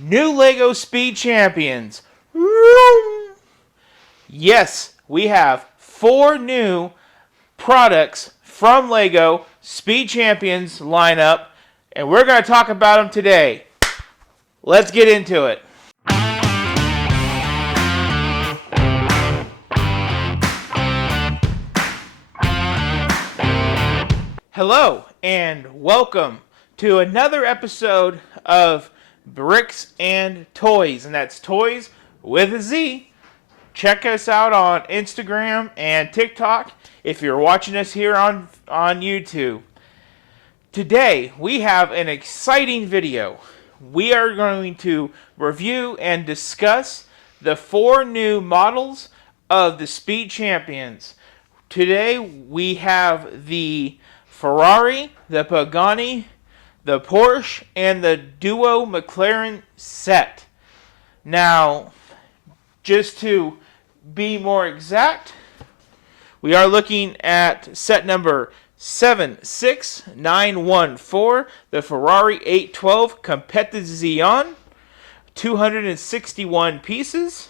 New LEGO Speed Champions. Yes, we have 4 new products from LEGO Speed Champions lineup, and we're going to talk about them today. Let's get into it. Hello, and welcome to another episode of Bricks and Toys, and that's Toys with a Z. Check us out on Instagram and TikTok if you're watching us here on YouTube. Today, we have an exciting video. We are going to review and discuss the 4 new models of the Speed Champions. Today, we have the Ferrari, the Pagani, the Porsche, and the Duo McLaren set. Now, just to be more exact, we are looking at set number 76914, the Ferrari 812 Competizione, 261 pieces,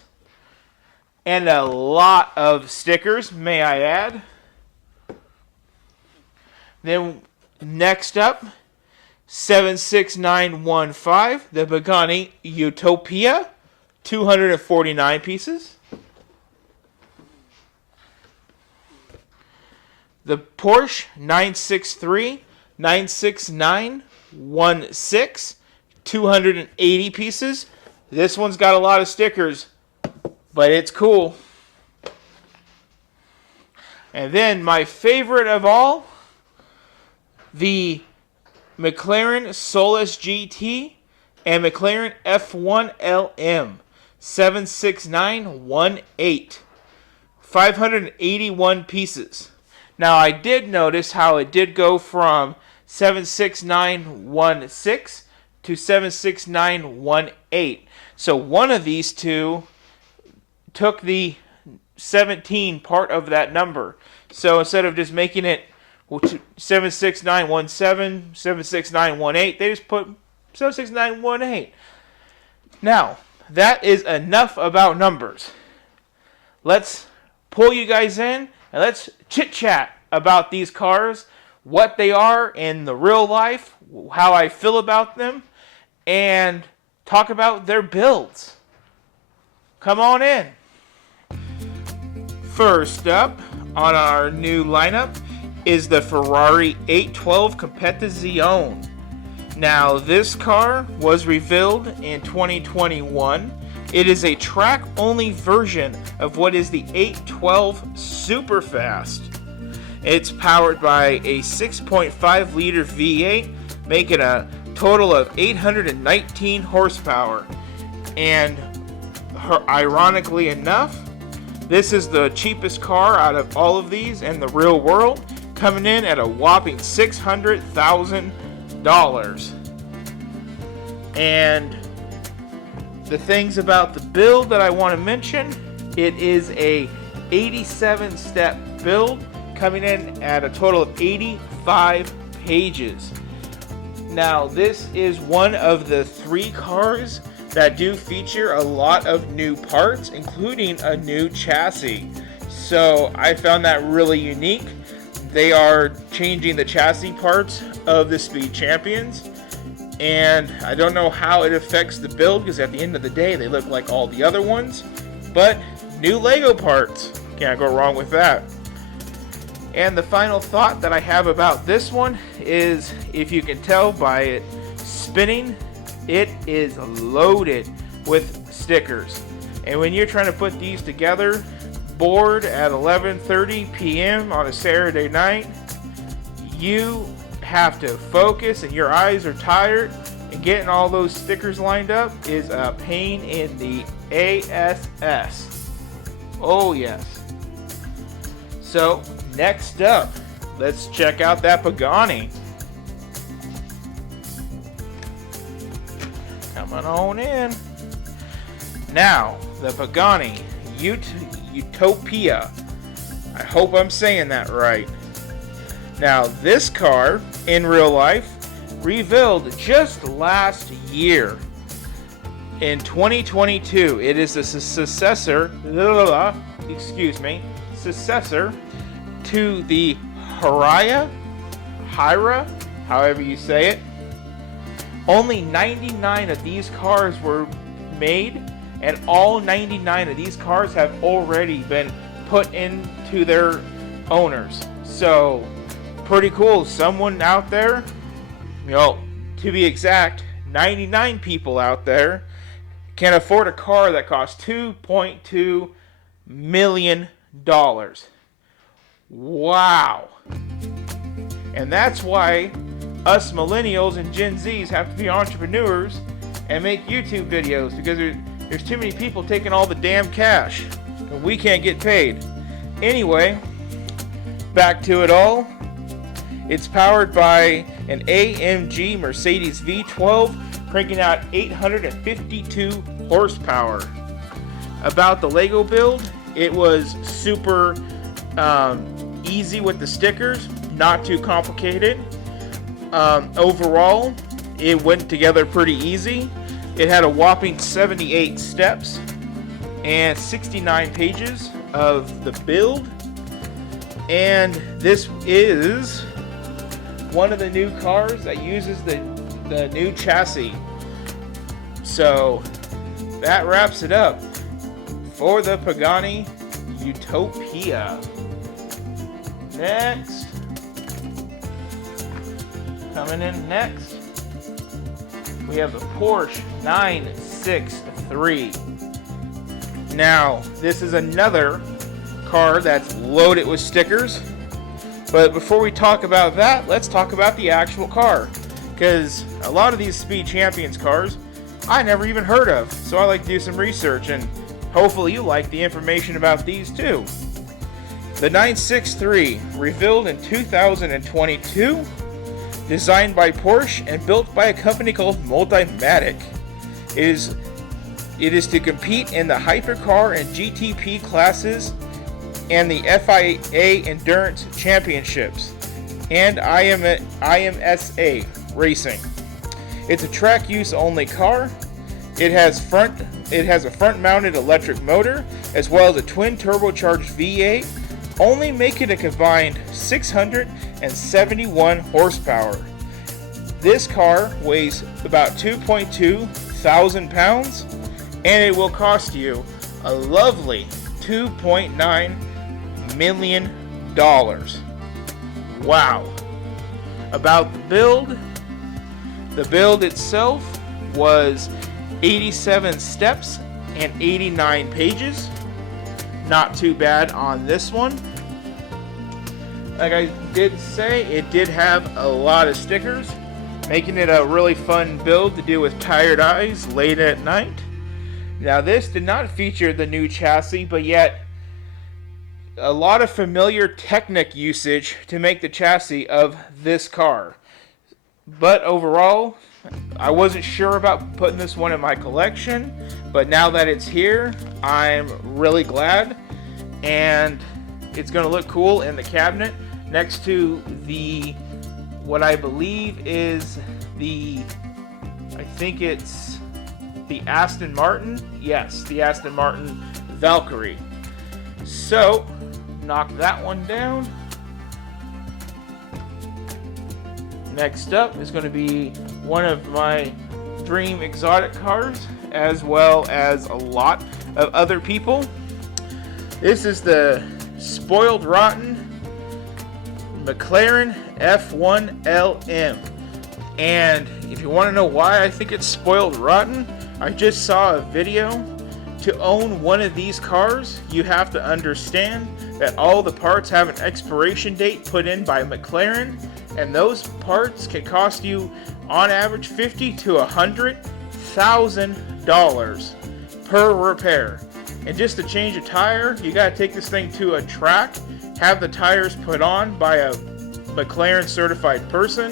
and a lot of stickers, may I add. Then next up, 76915, the Pagani Utopia, 249 pieces. The Porsche 963-96916, 280 pieces. This one's got a lot of stickers, but it's cool. And then my favorite of all, the McLaren Solus GT and McLaren F1 LM 76918, 581 pieces. Now I did notice how it did go from 76916 to 76918. So one of these two took the 17 part of that number. So instead of just making it 76917, 76918, they just put 76918. Now, that is enough about numbers. Let's pull you guys in and let's chit-chat about these cars, what they are in the real life, how I feel about them, and talk about their builds. Come on in. First up on our new lineup is the Ferrari 812 Competizione. Now, this car was revealed in 2021. It is a track-only version of what is the 812 Superfast. It's powered by a 6.5-liter V8, making a total of 819 horsepower. And ironically enough, this is the cheapest car out of all of these in the real world, coming in at a whopping $600,000. And the things about the build that I want to mention, it is a 87-step build coming in at a total of 85 pages. Now, this is one of the 3 cars that do feature a lot of new parts, including a new chassis. So I found that really unique. They are changing the chassis parts of the Speed Champions, and I don't know how it affects the build, because at the end of the day they look like all the other ones, but new Lego parts, can't go wrong with that. And the final thought that I have about this one is, if you can tell by it spinning, it is loaded with stickers. And when you're trying to put these together, bored at 11:30 p.m. on a Saturday night, you have to focus and your eyes are tired, and getting all those stickers lined up is a pain in the ass. Oh yes. So next up, let's check out that Pagani. Coming on in. Now, the Pagani Utopia. I hope I'm saying that right. Now, this car, in real life, revealed just last year. In 2022, it is the successor to the Hyra, however you say it. Only 99 of these cars were made, and all 99 of these cars have already been put into their owners. So, pretty cool. Someone out there, to be exact, 99 people out there can afford a car that costs $2.2 million. Wow. And that's why us millennials and Gen Zs have to be entrepreneurs and make YouTube videos, because there's too many people taking all the damn cash and we can't get paid. Anyway, back to it all. It's powered by an AMG Mercedes V12 cranking out 852 horsepower. About the Lego build, it was super easy with the stickers, not too complicated. Overall, it went together pretty easy. It had a whopping 78 steps and 69 pages of the build. And this is one of the new cars that uses the new chassis. So that wraps it up for the Pagani Utopia. Next, coming in next, we have the Porsche 963. Now, this is another car that's loaded with stickers. But before we talk about that, let's talk about the actual car. Because a lot of these Speed Champions cars, I never even heard of. So I like to do some research, and hopefully you like the information about these too. The 963, revealed in 2022, designed by Porsche and built by a company called Multimatic. It is to compete in the hypercar and GTP classes and the FIA Endurance Championships and IMSA Racing. It's a track use only car. It has a front mounted electric motor as well as a twin turbocharged V8, only making a combined 671 horsepower. This car weighs about 2.2 thousand pounds, and it will cost you a lovely $2.9 million. Wow. About the build itself was 87 steps and 89 pages. Not too bad on this one. Like I did say, it did have a lot of stickers, making it a really fun build to do with tired eyes late at night. Now, this did not feature the new chassis, but yet a lot of familiar Technic usage to make the chassis of this car. But overall, I wasn't sure about putting this one in my collection, but now that it's here, I'm really glad, and it's going to look cool in the cabinet next to the, what I believe is I think it's the Aston Martin. Yes, the Aston Martin Valkyrie. So, knock that one down. Next up is going to be one of my dream exotic cars, as well as a lot of other people. This is the spoiled rotten McLaren F1 LM. And if you want to know why I think it's spoiled rotten, I just saw a video. To own one of these cars, you have to understand that all the parts have an expiration date put in by McLaren, and those parts can cost you on average $50,000 to $100,000 per repair. And just to change a tire, you gotta take this thing to a track, have the tires put on by a McLaren certified person,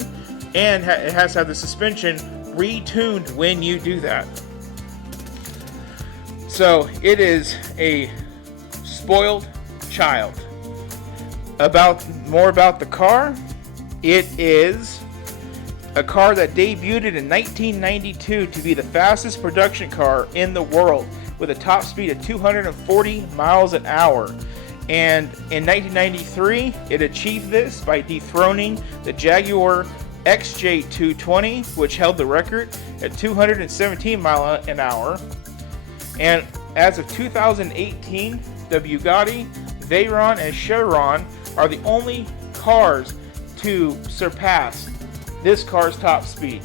and it has to have the suspension retuned when you do that. So it is a spoiled child. More about the car. It is a car that debuted in 1992 to be the fastest production car in the world with a top speed of 240 miles an hour. And in 1993, it achieved this by dethroning the Jaguar XJ220, which held the record at 217 miles an hour. And as of 2018, the Bugatti Veyron and Chiron are the only cars to surpass this car's top speed.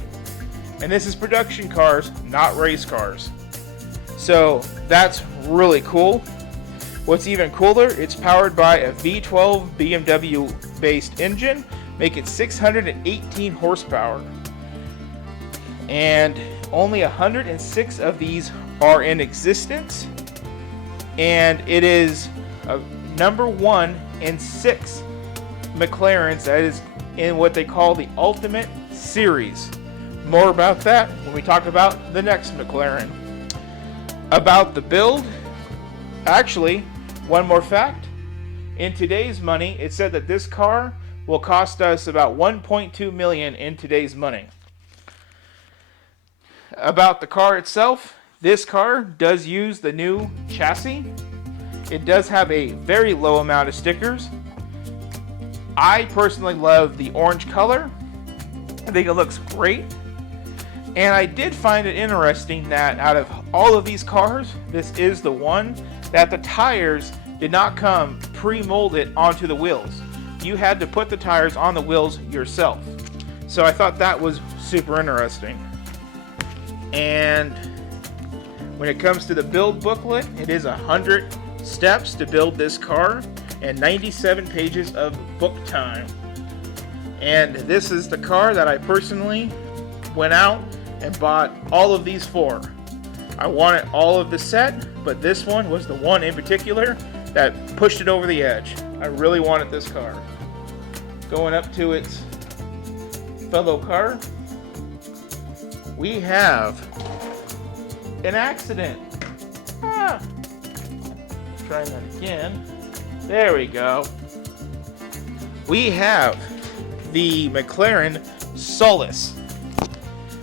And this is production cars, not race cars. So that's really cool. What's even cooler, it's powered by a V12 BMW based engine, making 618 horsepower. And only 106 of these are in existence. And it is number 1 in 6 McLarens that is in what they call the Ultimate Series. More about that when we talk about the next McLaren. About the build, actually, one more fact. In today's money, it said that this car will cost us about $1.2 million in today's money. About the car itself, this car does use the new chassis. It does have a very low amount of stickers. I personally love the orange color. I think it looks great. And I did find it interesting that out of all of these cars, this is the one that the tires did not come pre-molded onto the wheels. You had to put the tires on the wheels yourself. So I thought that was super interesting. And when it comes to the build booklet, it is 100 steps to build this car and 97 pages of book time. And this is the car that I personally went out and bought all of these for. I wanted all of the set, but this one was the one in particular that pushed it over the edge. I really wanted this car. Going up to its fellow car, we have an accident. Try that again. There we go. We have the McLaren Solus.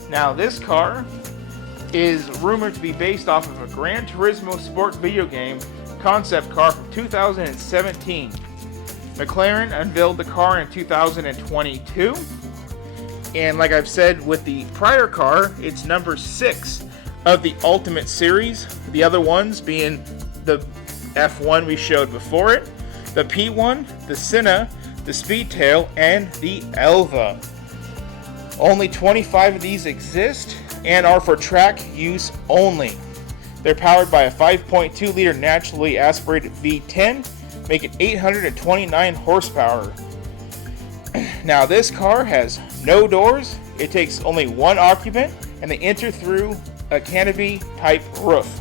Now this car is rumored to be based off of a Gran Turismo Sport video game concept car from 2017. McLaren unveiled the car in 2022. And like I've said with the prior car, it's number 6 of the Ultimate Series. The other ones being the F1 we showed before it, the P1, the Senna, the Speedtail, and the Elva. Only 25 of these exist and are for track use only. They're powered by a 5.2 liter naturally aspirated V10, making 829 horsepower. Now this car has no doors, it takes only one occupant, and they enter through a canopy type roof.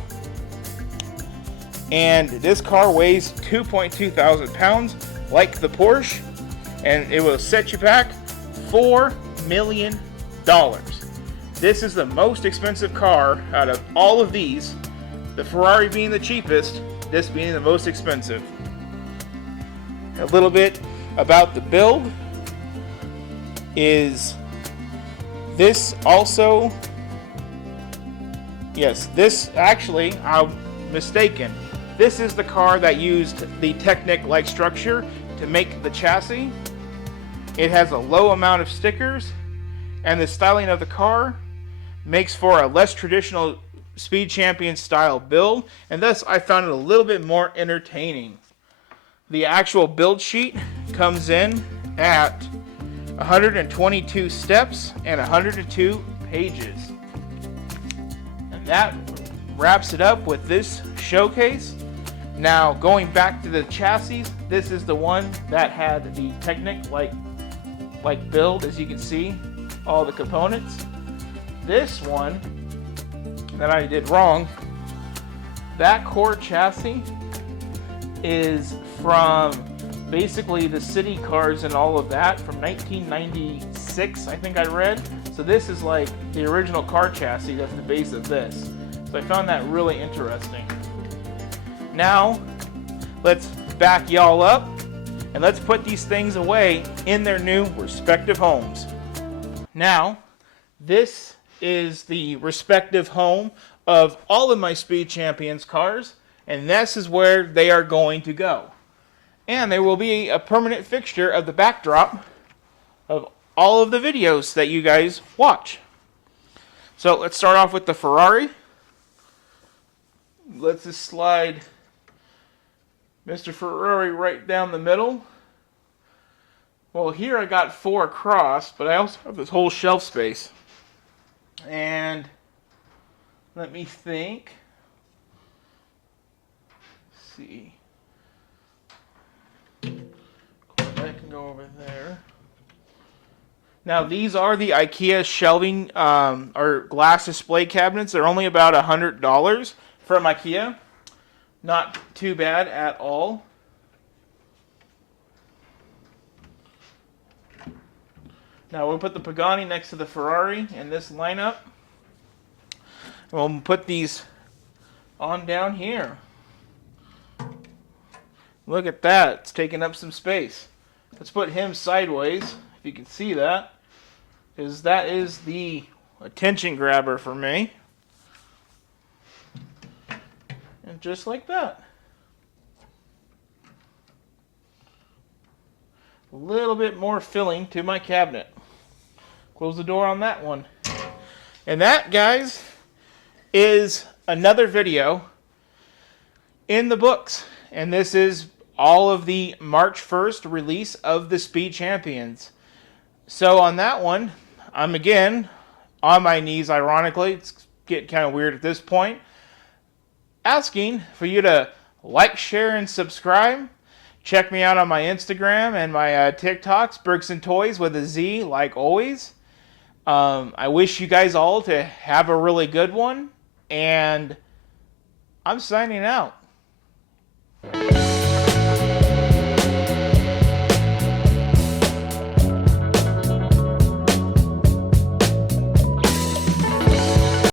And this car weighs 2.2 thousand pounds like the Porsche, and it will set you back $4 million. This is the most expensive car out of all of these, the Ferrari being the cheapest, this being the most expensive. A little bit about the build is this also, yes, this actually, I'm mistaken. This is the car that used the Technic-like structure to make the chassis. It has a low amount of stickers, and the styling of the car makes for a less traditional Speed Champion style build, and thus I found it a little bit more entertaining. The actual build sheet comes in at 122 steps and 102 pages. And that wraps it up with this showcase. Now going back to the chassis, this is the one that had the Technic-like build, as you can see, all the components. This one that I did wrong, that core chassis is from basically the city cars and all of that from 1996, I think I read. So this is like the original car chassis, that's the base of this. So I found that really interesting. Now, let's back y'all up and let's put these things away in their new respective homes. Now, this is the respective home of all of my Speed Champions cars, and this is where they are going to go. And there will be a permanent fixture of the backdrop of all of the videos that you guys watch. So let's start off with the Ferrari. Let's just slide Mr. Ferrari right down the middle. Well, here I got 4 across, but I also have this whole shelf space. And let me think. Let's see. That can go over there. Now, these are the IKEA shelving or glass display cabinets. They're only about $100 from IKEA. Not too bad at all. Now we'll put the Pagani next to the Ferrari in this lineup. We'll put these on down here. Look at that. It's taking up some space. Let's put him sideways, if you can see that, because that is the attention grabber for me. And just like that. A little bit more filling to my cabinet. Close the door on that one. And that, guys, is another video in the books. And this is all of the March 1st release of the Speed Champions. So on that one, I'm again on my knees, ironically. It's getting kind of weird at this point. Asking for you to like, share, and subscribe. Check me out on my Instagram and my TikToks, Bricks and Toys with a Z, like always. I wish you guys all to have a really good one, and I'm signing out.